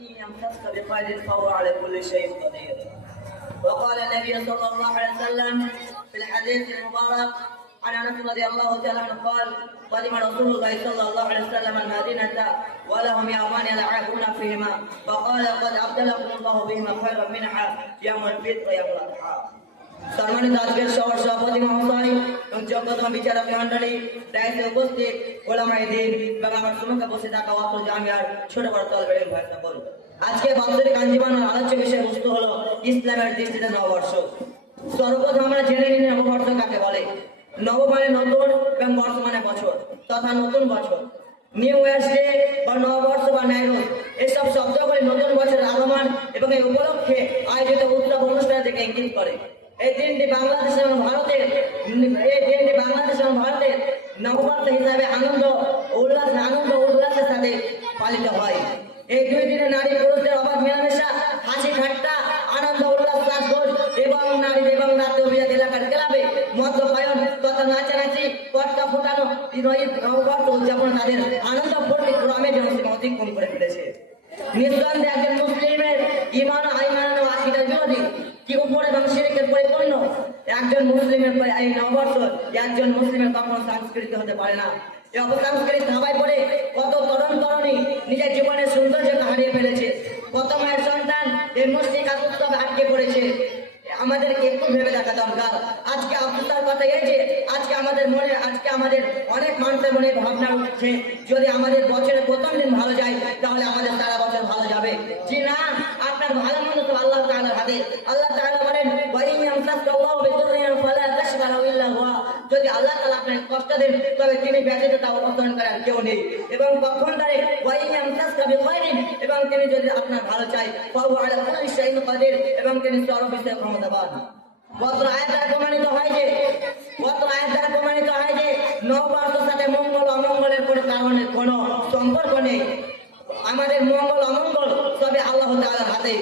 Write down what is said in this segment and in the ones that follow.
إن يمسسك بخير فهو على كل شيء قدير. وقال النبي صلى الله عليه وسلم في الحديث المبارك عن انس رضي الله تعالى عنه قال: قدم رسول الله صلى الله عليه وسلم المدينه ولهم يومان يلعبون فيهما فقال: قد ابدلكم الله بهما خيرا منها يوم الفطر ويوم الاضحى. সম্মানিত আজকের সভাপতি মহোদয় এবং যোগ্যতম বিচারক মন্ডলী, দায়িত্বে উপস্থিত ওলামায়ে দ্বীন এবং আমার সম্মুখে বসে থাকা ওয়াক্ফ জামিয়ার ছোট বড় তলবে ইলম ভাই সকল, আজকে বাৎসরিক আঞ্জুমানের আলোচ্য বিষয়বস্তু হলো ইসলামের দৃষ্টিতে নববর্ষ। সর্বপ্রথম আমরা জেনে নিই নববর্ষ কাকে বলে। নব মানে নতুন এবং বর্ষ মানে বছর তথা নতুন বছর। নিউ ইয়ার্স ডে বা নববর্ষ বা নাইরোজ এসব শব্দগুলি নতুন বছরের আগমন এবং এই উপলক্ষে আয়োজিত উৎসব অনুষ্ঠান থেকে ইঙ্গিত করে। এই দিনটি বাংলাদেশ এবং ভারতের নববর্ষ হিসাবে আনন্দ উল্লাসের সাথে পালিত হয়। এই দুই দিনে নারী পুরুষদের অবাধ মেলামেশা, হাসি ঠাট্টা, আনন্দ উল্লাস এবং নারী এবং রাতে অভিজাত এলাকার ক্লাবে মদ্যপায়ন তথা নাচানাচি, পটকা ফুটানো নববর্ষ উদযাপন তাদের আনন্দ ফুর্তি ক্রমে অতিক্রম করে ফেলেছে। নিঃসন্দেহে একজন মুসলিমের ঈমান ও আকীদার বিরোধী কি উপর এবং শিরকের পরিপূর্ণ একজন মুসলিমের এই নববর্ষ একজন মুসলিমের কখনো সংস্কৃতি হতে পারে না। এই অপসংস্কৃতি ধাবায় পড়ে কত তরুণ তরুণী নিজের জীবনের সৌন্দর্যকে হারিয়ে ফেলেছে। কত মায়ের সন্তান এই মুশরিক উৎসবে আটকে পড়েছে। আমাদেরকে একটু ভেবে দেখা দরকার। আজকে আফসোসের কথা এই যে আজকে আমাদের অনেক মানুষের মনে ভাবনা উঠছে, যদি আমাদের বছরের প্রথম দিন ভালো যায় তাহলে আমাদের সারা বছর ভালো যাবে। জি না, আপনার ভালো মনে তো আল্লাহ তাআলার হাতে। আল্লাহ তাআলা বলেন, যদি আল্লাহ তাআলা আপনাকে কষ্ট দেন তবে তিনি ব্যতীত তা অবতরণ করার কেউ নেই। এবং কখন ধরে এবং তিনি যদি আপনার ভালো চাই এবং তিনি সর্ববিষয়ে ক্ষমতাবান। গত আয়াত দ্বারা প্রমাণিত হয় যে নববর্ষের সাথে মঙ্গল অমঙ্গলের কোনো সম্পর্ক নেই। আমাদের মঙ্গল অমঙ্গল সবে আল্লাহ তাআলার হাতে।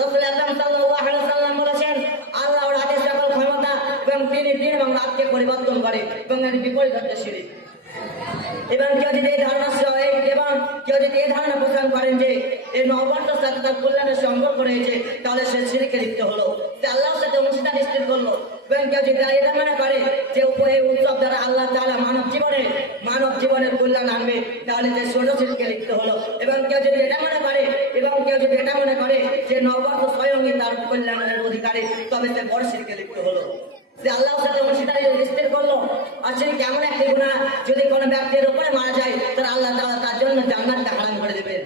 রাসূল আকরাম সাল্লাল্লাহু আলাইহি ওয়াসাল্লাম বলেছেন, আল্লাহর হাতে সকল ক্ষমতা এবং তিনি দিন এবং রাতকে পরিবর্তন করে এবং এর বিপরীত হচ্ছে শিরক। এবং কেউ যদি এই ধারণা পোষণ করেন যে এই নববর্ষের সাথে তার কল্যাণের সম্পর্ক রয়েছে তাহলে সে শিরকে লিপ্ত হলো, সে আল্লাহর সাথে অংশীদার স্থির করলো। এবং কেউ যদি এটা মনে করে যে এই উৎসব দ্বারা আল্লাহ তাআলা মানব জীবনের কল্যাণ আনবে তাহলে সে ছোট শিরকে লিপ্ত হলো। এবং কেউ যদি এটা মনে করে যে নববর্ষ স্বয়ংই তার কল্যাণের অধিকারী তবে সে বড় শিরকে লিপ্ত হলো, যে আল্লাহর সাথে অংশীদার স্থির করলো। আর সে কেমন একটি গুনাহ, যদি কোনো ব্যক্তির উপরে মারা যায় তাহলে আল্লাহ তাআলা তার জন্য জান্নাতকে হারাম করে দেবেন।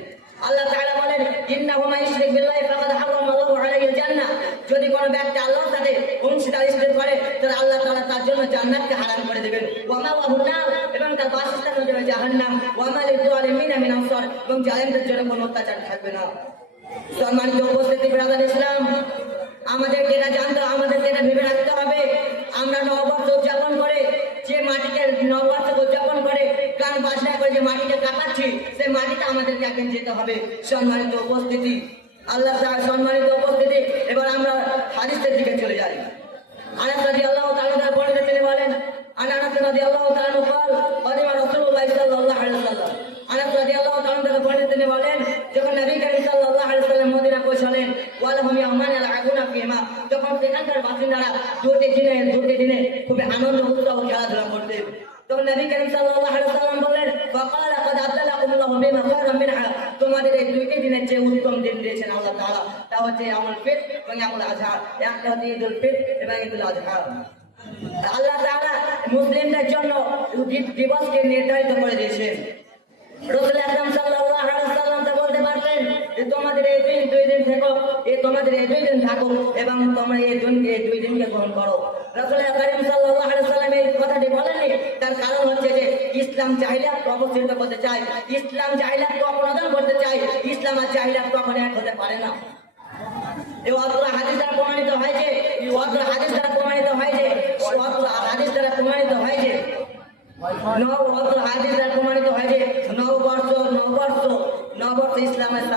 আল্লাহ তাআলা বলেন, ইন্নাহু মান ইউশরিক বিল্লাহি ফাকাদ হারামাল্লাহু আলাইহিল জান্নাহ। যদি কোনো ব্যক্তি আল্লাহর সাথে অংশীদার স্থির করে তাহলে আল্লাহ তাআলা তার জন্য জান্নাতকে হারাম করে দেবেন। ওয়া মাওয়াহুন নার, এবং তার বাসস্থান হয়ে যাবে জাহান্নাম। ওয়া মা লিয-যালিমিনা মিন আনসার, এবং জালিমদের জন্য কোনো অত্যাচার থাকবে না। সম্মানিত উপস্থিতি ব্রাদার ইসলাম, আমাদেরকে এটা জানতে, আমাদেরকে এটা ভেবে রাখতে হবে। আমরা নববর্ষ উদযাপন করে যে মাটিকে নববর্ষ উদযাপন করে গান বাজনা করে যে মাটিকে কাটাচ্ছি সেই মাটিতে আমাদেরকে একদিন যেতে হবে। সম্মানিত উপস্থিতি, এবার আমরা হাদিসের দিকে চলে যাই। আনাস রাদিয়াল্লাহু তাআলা বলেন, তিনি বলেন, আনাস রাদিয়াল্লাহু তাআলা বলেন, রাসূলুল্লাহ সাল্লাল্লাহু আলাইহি ওয়াসাল্লাম, আনাস রাদিয়াল্লাহু তাআলা বলেন, তিনি বলেন, যখন নবী করিম সাল্লাল্লাহু আলাইহি ওয়াসাল্লাম মদিনা পৌঁছলেন, ওয়ালাহুম ইয়াওমান ইয়ালআবুনা ফিহিমা, তখন সেখানকার বাসিন্দারা দুটি দিনে খুব আনন্দ উৎসব খেলাধুলা করতেন। তখন নবী করিম সাল্লাল্লাহু আলাইহি ওয়াসাল্লাম বলেন, ফাকালা কাদ আবদালাকুমুল্লাহু বিমা খায়রাম মিনহা, তোমাদের এই দুটি দিনের যে উত্তম দিন দিয়েছেন আল্লাহ তাআলা, তা হচ্ছে ইয়ামুল ফিতর এবং ইয়ামুল আযহা। একটা হচ্ছে ঈদুল ফিতর এবং ঈদুল আযহা। আল্লাহ তাআলা মুসলিমদের জন্য দিবসকে নির্ধারিত করে দিয়েছেন। রাসূল আকরাম সাল্লাল্লাহু আলাইহি ওয়াসাল্লাম বলতে পারতেন যে তোমাদের এই দুই দিন থাকো এবং তোমরা এই দুই দিনকে গ্রহণ করো। রাসূল আকরাম সাল্লাল্লাহু আলাইহি ওয়াসাল্লাম এই কথাটি বলেননি, তার কারণ হচ্ছে যে ইসলাম চাইলে প্রবর্তিত করতে চায়, ইসলাম চাইলে অপরাধন করতে চায়, ইসলাম আর চাইলে কখনো এক হতে পারে না। এই হাদিস দ্বারা প্রমাণিত হয় যে নববর্ষ ইসলামের